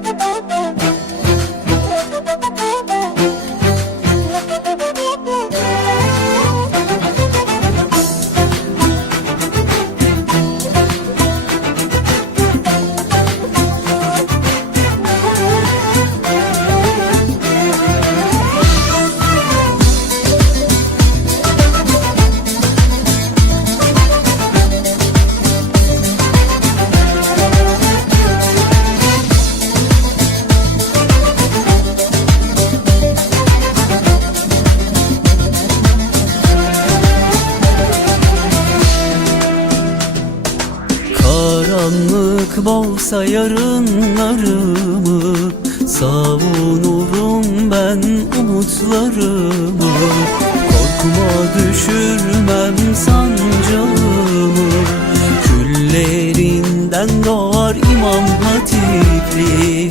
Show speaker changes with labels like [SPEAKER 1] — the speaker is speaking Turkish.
[SPEAKER 1] Thank you. Karanlık bolsa yarınlarımı Savunurum ben umutlarımı. Korkuma düşürmem sancağımı Küllerinden doğar imam hatipli